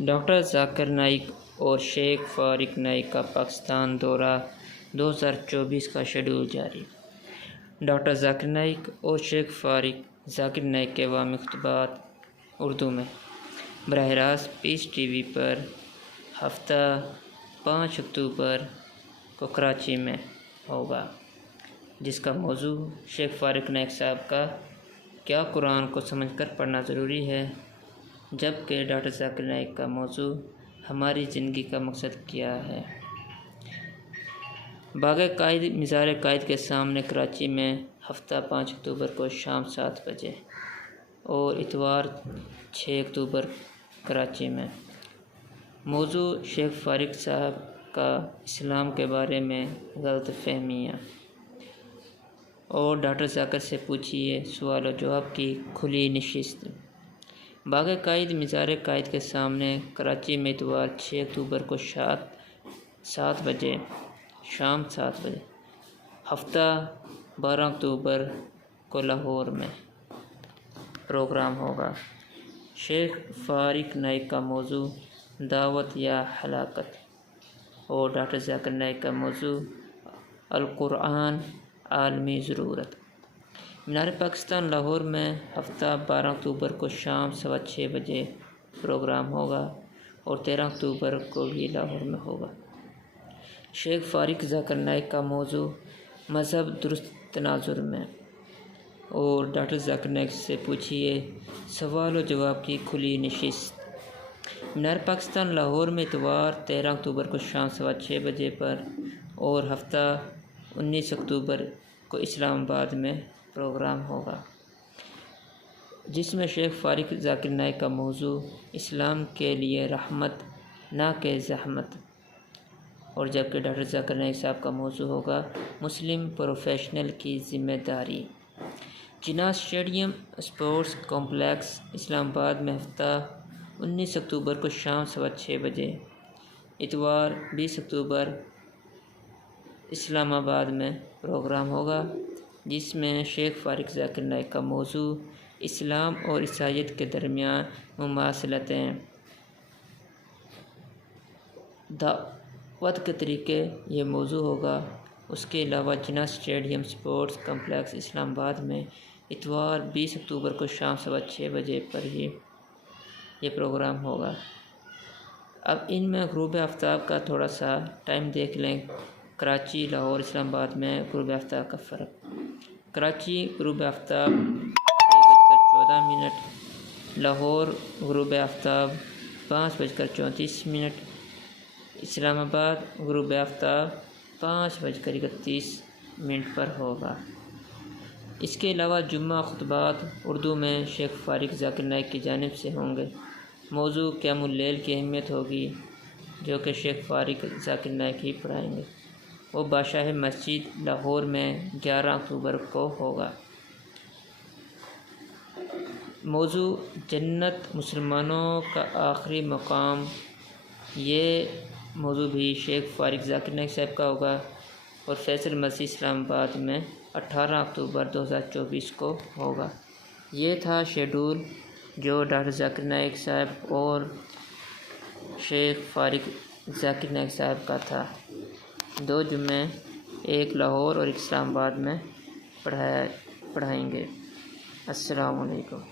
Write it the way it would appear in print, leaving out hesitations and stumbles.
Doctor Zakir Naik اور شیخ فارق نائک کا پاکستان دورہ 2024 کا شیڈول جاری۔ ڈاکٹر ذاکر نائک اور شیخ فارق ذاکر نائک کے عوامی خطبات اردو میں براہ راست پیس ٹی وی پر ہفتہ 5 اکتوبر کو کراچی میں ہوگا، جس کا موضوع شیخ فارق نائک صاحب کا کیا قرآن کو سمجھ کر پڑھنا ضروری ہے، جبکہ ڈاکٹر ذاکر نائک کا موضوع ہماری زندگی کا مقصد کیا ہے۔ باغ قائد مزار قائد کے سامنے کراچی میں ہفتہ 5 اکتوبر کو شام 7 بجے اور اتوار 6 اکتوبر کراچی میں۔ موضوع شیخ فارق صاحب کا اسلام کے بارے میں غلط فہمیاں اور ڈاکٹر ذاکر سے پوچھیے سوال و جواب کی کھلی نشست۔ باغ قائد مزار قائد کے سامنے کراچی میں اتوار 6 اکتوبر کو شام 7 بجے، ہفتہ 12 اکتوبر کو لاہور میں پروگرام ہوگا۔ شیخ فارق نائک کا موضوع دعوت یا ہلاکت اور ڈاکٹر ذاکر نائک کا موضوع القرآن عالمی ضرورت۔ مینار پاکستان لاہور میں ہفتہ 12 اکتوبر کو شام 6:15 بجے پروگرام ہوگا اور 13 اکتوبر کو بھی لاہور میں ہوگا۔ شیخ فارق ذاکر نائک کا موضوع مذہب درست تناظر میں اور ڈاکٹر ذاکر نائک سے پوچھیے سوال و جواب کی کھلی نشست۔ مینار پاکستان لاہور میں اتوار 13 اکتوبر کو شام 6:15 بجے پر اور ہفتہ 19 اکتوبر کو اسلام آباد میں پروگرام ہوگا، جس میں شیخ فارق ذاکر نائک کا موضوع اسلام کے لیے رحمت نہ کہ زحمت، اور جبکہ ڈاکٹر ذاکر نائک صاحب کا موضوع ہوگا مسلم پروفیشنل کی ذمہ داری۔ جناح اسٹیڈیم اسپورٹس کمپلیکس اسلام آباد میں ہفتہ 19 اکتوبر کو شام 6:15 بجے، اتوار 20 اکتوبر اسلام آباد میں پروگرام ہوگا، جس میں شیخ فارق ذاکر نائک کا موضوع اسلام اور عیسائیت کے درمیان مماثلتیں، دعوت کے طریقے یہ موضوع ہوگا۔ اس کے علاوہ جناح اسٹیڈیم اسپورٹس کمپلیکس اسلام آباد میں اتوار 20 اکتوبر کو شام 6:15 بجے پر ہی یہ پروگرام ہوگا۔ اب ان میں غروب آفتاب کا تھوڑا سا ٹائم دیکھ لیں۔ کراچی، لاہور، اسلام آباد میں غروب آفتاب کا فرق۔ کراچی غروب آفتاب 6:14، لاہور غروب آفتاب 5:34، اسلام آباد غروب آفتاب 5:31 پر ہوگا۔ اس کے علاوہ جمعہ خطبات اردو میں شیخ فارق ذاکر نائک کی جانب سے ہوں گے۔ موضوع قیام اللیل کی اہمیت ہوگی، جو کہ شیخ فارق ذاکر نائک ہی پڑھائیں گے۔ وہ بادشاہ مسجد لاہور میں 11 اکتوبر کو ہوگا۔ موضوع جنت مسلمانوں کا آخری مقام، یہ موضوع بھی شیخ فارق ذاکر نائک صاحب کا ہوگا اور فیصل مسجد اسلام آباد میں 18 اکتوبر 2024 کو ہوگا۔ یہ تھا شیڈول جو ڈاکٹر ذاکر نائک صاحب اور شیخ فارق ذاکر نائک صاحب کا تھا۔ 2 جمعے، ایک لاہور اور ایک اسلام آباد میں پڑھائیں گے۔ السلام علیکم۔